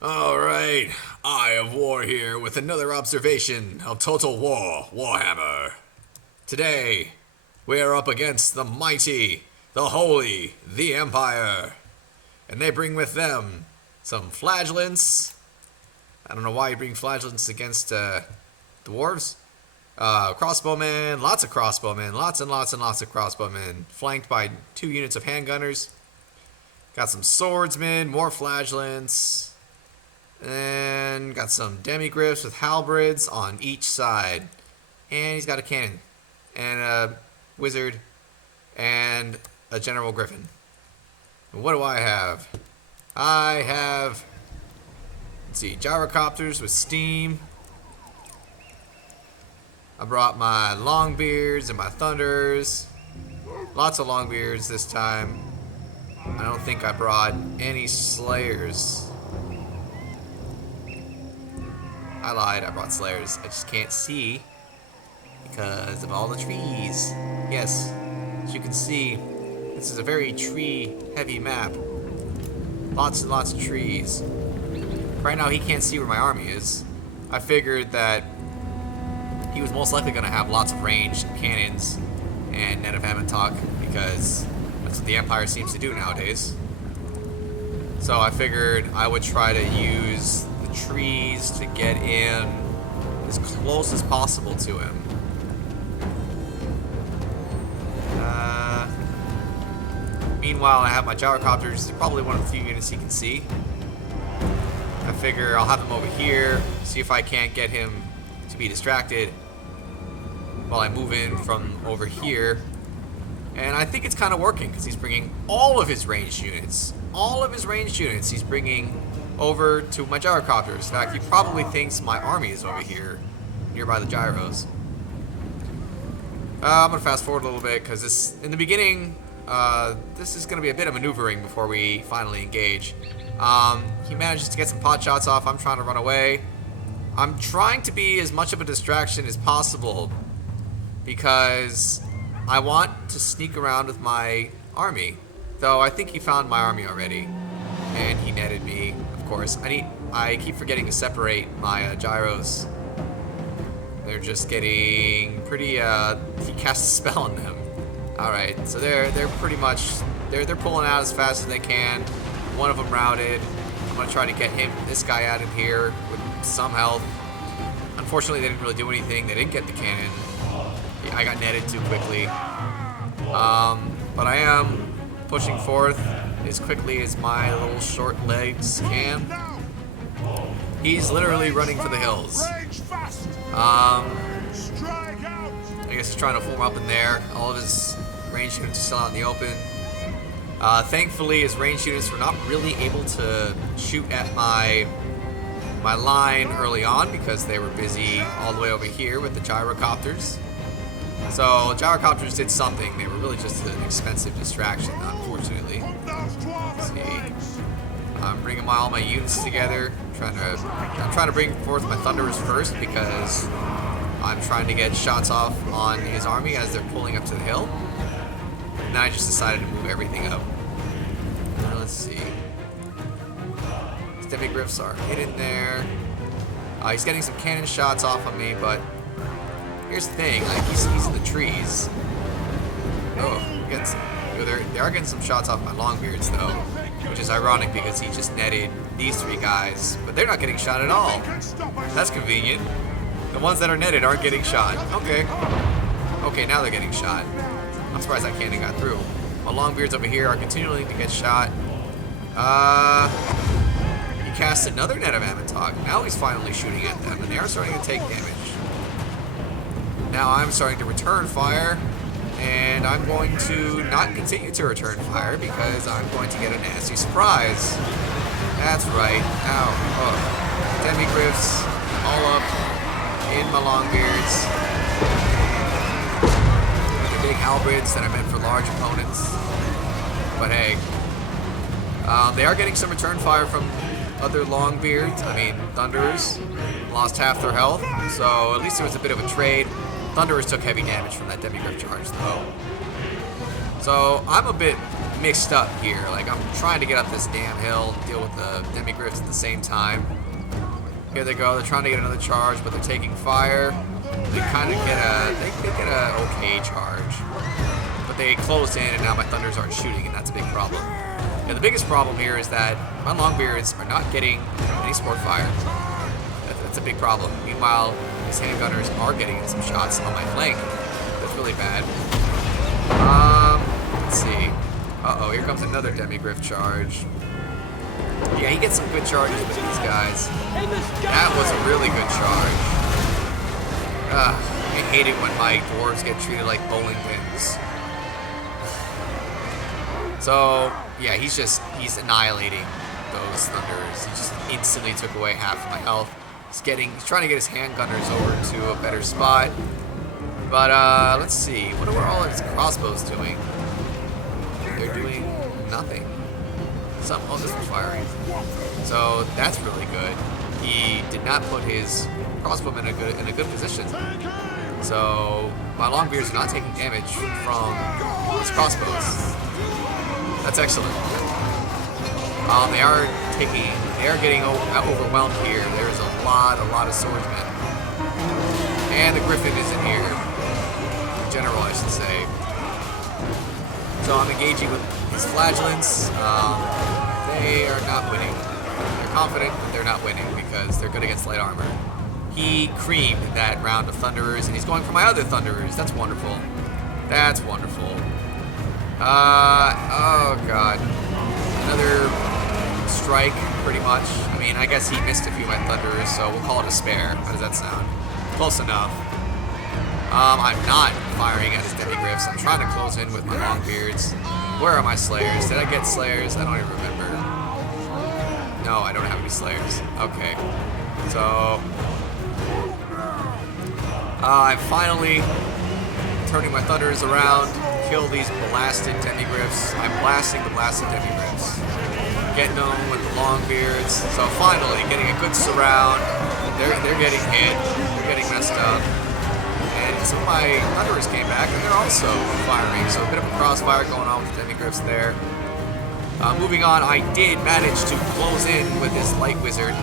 Alright, Eye of War here with another observation of Total War, Warhammer. Today, we are up against the mighty, the holy, the Empire. And they bring with them some flagellants. I don't know why you bring flagellants against dwarves. Crossbowmen, lots of crossbowmen, lots and lots and lots of crossbowmen, flanked by 2 units of handgunners. Got some swordsmen, more flagellants. And got some demigriffs with halberds on each side. And he's got a cannon. And a wizard. And a general griffin. And what do I have? I have, let's see, gyrocopters with steam. I brought my longbeards and my thunders. Lots of longbeards this time. I don't think I brought any slayers. I lied, I brought slayers. I just can't see because of all the trees. Yes, as you can see, this is a very tree-heavy map. Lots and lots of trees. Right now he can't see where my army is. I figured that he was most likely going to have lots of ranged cannons and net of Hammontok because that's what the Empire seems to do nowadays. So I figured I would try to use the trees to get in as close as possible to him. Meanwhile, I have my gyrocopters. They're probably one of the few units he can see. I figure I'll have him over here, see if I can't get him to be distracted while I move in from over here. And I think it's kind of working because he's bringing all of his ranged units. All of his ranged units he's bringing over to my gyrocopters. In fact, he probably thinks my army is over here, nearby the gyros. I'm going to fast forward a little bit because this, in the beginning, this is going to be a bit of maneuvering before we finally engage. He manages to get some pot shots off. I'm trying to run away. I'm trying to be as much of a distraction as possible because I want to sneak around with my army. Though I think he found my army already, and he netted me, of course. I keep forgetting to separate my gyros. They're just getting pretty, he cast a spell on them. Alright, so they're pretty much, they're pulling out as fast as they can. One of them routed. I'm gonna try to get this guy out of here with some health. Unfortunately, they didn't really do anything. They didn't get the cannon. I got netted too quickly. But I am pushing forth as quickly as my little short legs can. He's literally running for the hills. I guess he's trying to form up in there. All of his ranged units are still out in the open. Thankfully, his ranged units were not really able to shoot at my line early on because they were busy all the way over here with the gyrocopters. So gyrocopters did something. They were really just an expensive distraction, unfortunately. Let's see. I'm bringing all my units together. I'm trying to bring forth my thunderers first because I'm trying to get shots off on his army as they're pulling up to the hill. And then I just decided to move everything up. Let's see. His demigriffs are hidden there. He's getting some cannon shots off on me, but here's the thing, like he's in the trees. Oh, they are getting some shots off my longbeards though, which is ironic because he just netted these 3 guys, but they're not getting shot at all. That's convenient. The ones that are netted aren't getting shot. Okay. Okay, now they're getting shot. I'm surprised that cannon got through. My longbeards over here are continuing to get shot. He cast another net of Hammontok. Now he's finally shooting at them, and they are starting to take damage. Now I'm starting to return fire, and I'm going to not continue to return fire because I'm going to get a nasty surprise. That's right. Ow. Oh. Demigriffs all up in my longbeards. The big halberds that are meant for large opponents. But hey, they are getting some return fire from other longbeards. I mean, Thunderers lost half their health, so at least there was a bit of a trade. Thunderers took heavy damage from that demigriff charge, though. So I'm a bit mixed up here. Like, I'm trying to get up this damn hill, deal with the demigryphs at the same time. Here they go. They're trying to get another charge, but they're taking fire. They kind of get they get a okay charge, but they closed in, and now my thunders aren't shooting, and that's a big problem. Yeah, the biggest problem here is that my longbeards are not getting any support fire. That's a big problem. Meanwhile, these handgunners are getting some shots on my flank. That's really bad. Let's see. Uh-oh, here comes another demigryph charge. Yeah, he gets some good charges with these guys. That was a really good charge. I hate it when my dwarves get treated like bowling pins. So, yeah, he's annihilating those thunders. He just instantly took away half of my health. He's trying to get his handgunners over to a better spot. But, let's see. What are all his crossbows doing? They're doing nothing. Oh, this is firing. So, that's really good. He did not put his crossbowmen in a good position. So, my longbeards are not taking damage from his crossbows. That's excellent. They are getting overwhelmed here. There's a lot of swordsmen. And the griffin is in here. General, I should say. So I'm engaging with his flagellants. They are not winning. They're confident, but they're not winning because they're good against light armor. He creamed that round of thunderers, and he's going for my other thunderers. That's wonderful. That's wonderful. Oh god. Another strike, pretty much. I mean, I guess he missed a few of my thunderers, so we'll call it a spare. How does that sound? Close enough. I'm not firing at his demigryphs. I'm trying to close in with my longbeards. Where are my slayers? Did I get slayers? I don't even remember. No, I don't have any slayers. Okay. So, I'm finally turning my thunders around. Kill these blasted demigryphs. I'm blasting the blasted demigryphs. Getting them with the longbeards. So finally, getting a good surround. They're getting hit. They're getting messed up. And some of my thunderers came back, and they're also firing. So a bit of a crossfire going on with the demigryphs there. Moving on, I did manage to close in with this light wizard,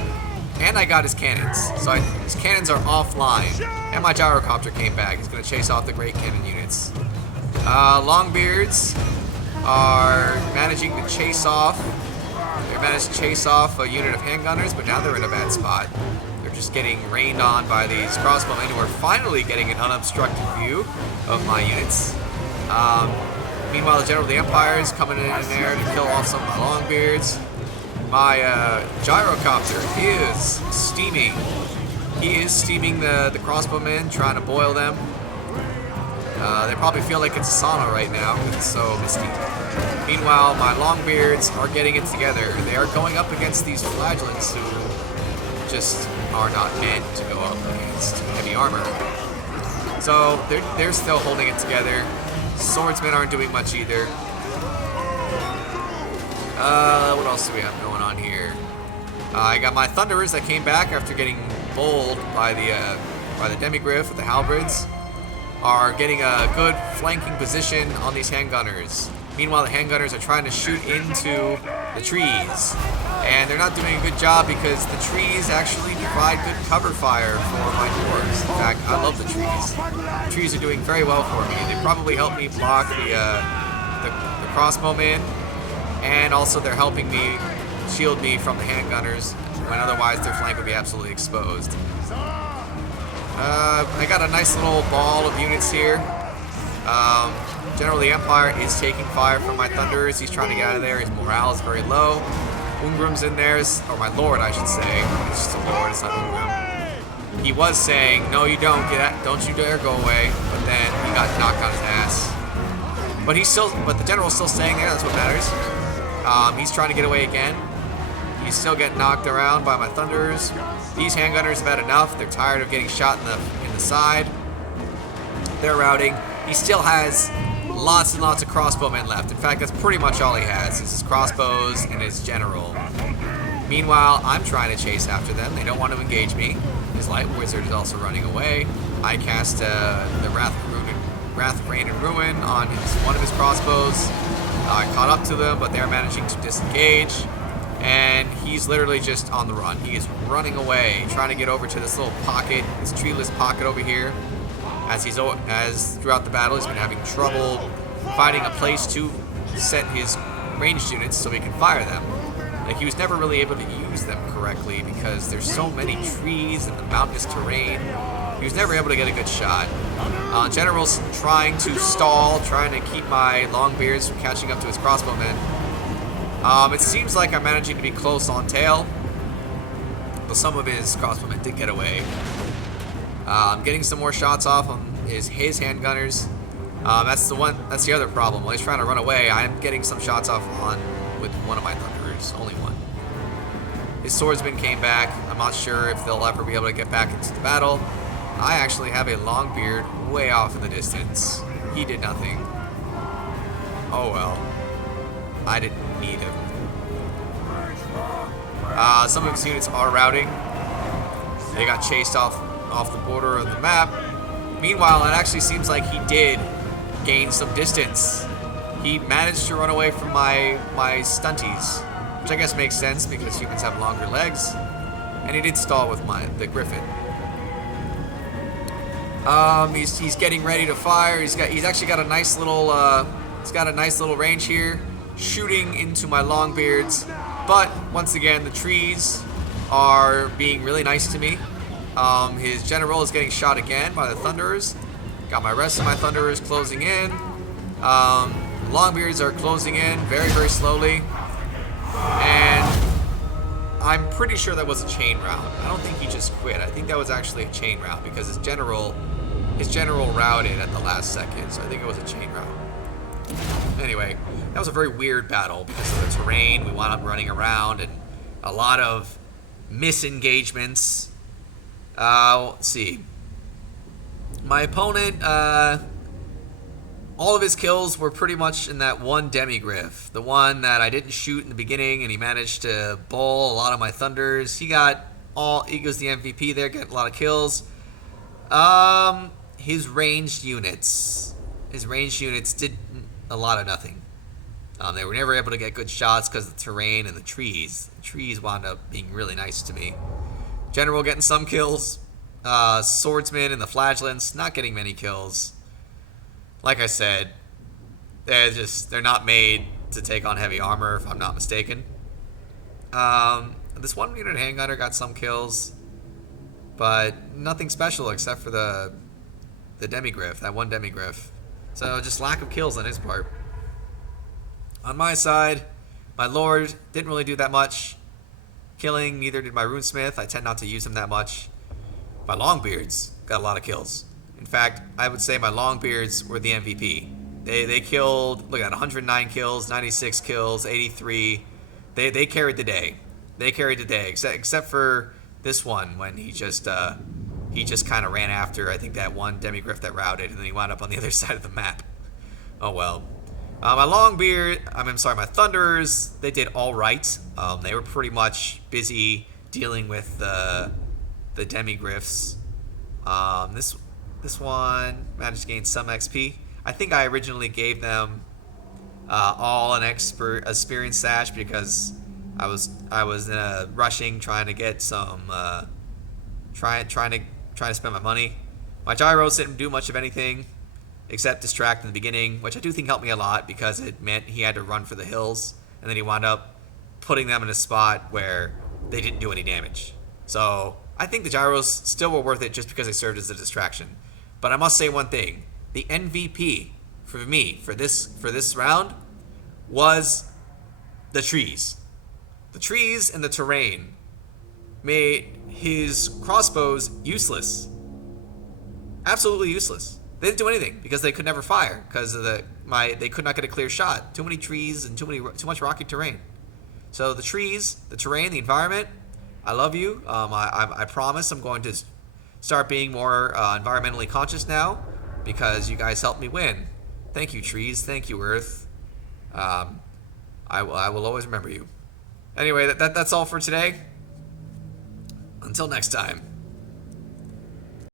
and I got his cannons. So his cannons are offline, and my gyrocopter came back. He's going to chase off the great cannon units. Longbeards are managing to chase off. They managed to chase off a unit of handgunners, but now they're in a bad spot. They're just getting rained on by these crossbowmen who are finally getting an unobstructed view of my units. Meanwhile, the General of the Empire is coming in there to kill off some of my longbeards. My gyrocopter is steaming. He is steaming the crossbowmen, trying to boil them. They probably feel like it's a sauna right now because it's so misty. Meanwhile, my longbeards are getting it together. They are going up against these flagellants who just are not meant to go up against heavy armor. So they're still holding it together. Swordsmen aren't doing much either. What else do we have going on here? I got my thunderers that came back after getting bowled by the demigryph with the halberds. Are getting a good flanking position on these handgunners. Meanwhile, the handgunners are trying to shoot into the trees. And they're not doing a good job because the trees actually provide good cover fire for my dwarves. In fact, I love the trees. The trees are doing very well for me. They probably help me block the crossbowmen. And also they're helping me shield me from the handgunners when otherwise their flank would be absolutely exposed. I got a nice little ball of units here. General of the Empire is taking fire from my thunderers. He's trying to get out of there. His morale is very low. Ungrim's in there, or my lord, I should say. It's just a lord, it's not Ungrim. He was saying, "No, you don't don't you dare go away." But then he got knocked on his ass. But the general's still staying there. That's what matters. He's trying to get away again. He's still getting knocked around by my thunderers. These handgunners have had enough. They're tired of getting shot in the side. They're routing. He still has lots and lots of crossbowmen left. In fact, that's pretty much all he has, is his crossbows and his general. Meanwhile, I'm trying to chase after them. They don't want to engage me. His light wizard is also running away. I cast the Wrath, Rain, and Ruin on one of his crossbows. I caught up to them, but they're managing to disengage. And he's literally just on the run. He is running away, trying to get over to this little pocket, this treeless pocket over here. As throughout the battle, he's been having trouble finding a place to set his ranged units so he can fire them. Like, he was never really able to use them correctly because there's so many trees and the mountainous terrain. He was never able to get a good shot. General's trying to stall, trying to keep my Longbeards from catching up to his crossbowmen. It seems like I'm managing to be close on tail, but some of his crossbowmen did get away. I'm getting some more shots off on his handgunners. That's the other problem. While he's trying to run away, I'm getting some shots off with one of my Thunderers, only one. His swordsman came back. I'm not sure if they'll ever be able to get back into the battle. I actually have a Longbeard way off in the distance. He did nothing. Oh well. I didn't need him. Some of his units are routing. They got chased off the border of the map. Meanwhile, it actually seems like he did gain some distance. He managed to run away from my stunties, which I guess makes sense because humans have longer legs. And he did stall with the Griffin. He's getting ready to fire. He's actually got a nice little range here, shooting into my Longbeards. But once again, the trees are being really nice to me. His general is getting shot again by the Thunderers. Got my rest of my Thunderers closing in. Longbeards are closing in very, very slowly. And I'm pretty sure that was a chain rout. I don't think he just quit. I think that was actually a chain rout because his general routed at the last second. So I think it was a chain rout. Anyway, that was a very weird battle because of the terrain. We wound up running around and a lot of misengagements. Let's see. My opponent, all of his kills were pretty much in that one demigriff. The one that I didn't shoot in the beginning, and he managed to bowl a lot of my Thunders. He was the MVP there, getting a lot of kills. His ranged units did a lot of nothing. They were never able to get good shots because of the terrain and the trees. The trees wound up being really nice to me. General getting some kills. Swordsman and the Flagellants not getting many kills. Like I said, they're not made to take on heavy armor, if I'm not mistaken. This one unit handgunner got some kills, but nothing special except for the demigriff, that one demigriff. So just lack of kills on his part. On my side, my Lord didn't really do that much killing, neither did my Runesmith. I tend not to use him that much. My Longbeards got a lot of kills. In fact, I would say my Longbeards were the MVP. They killed, look at 109 kills, 96 kills, 83. They carried the day. They carried the day, except for this one when he just kind of ran after, I think, that one demigriff that routed, and then he wound up on the other side of the map. Oh well. My Thunderers, they did all right. They were pretty much busy dealing with the demigriffs. This one managed to gain some XP. I think I originally gave them all an experience sash because I was rushing, trying to get some, trying to spend my money. My gyros didn't do much of anything except distract in the beginning, which I do think helped me a lot because it meant he had to run for the hills, and then he wound up putting them in a spot where they didn't do any damage. So I think the gyros still were worth it just because they served as a distraction. But I must say one thing: the MVP for me for this round was the trees. The trees and the terrain made his crossbows useless. Absolutely useless. They didn't do anything because they could never fire because of they could not get a clear shot. Too many trees and too much rocky terrain. So the trees, the terrain, the environment. I love you. I promise I'm going to start being more environmentally conscious now because you guys helped me win. Thank you, trees. Thank you, Earth. I will always remember you. Anyway, that's all for today. Until next time.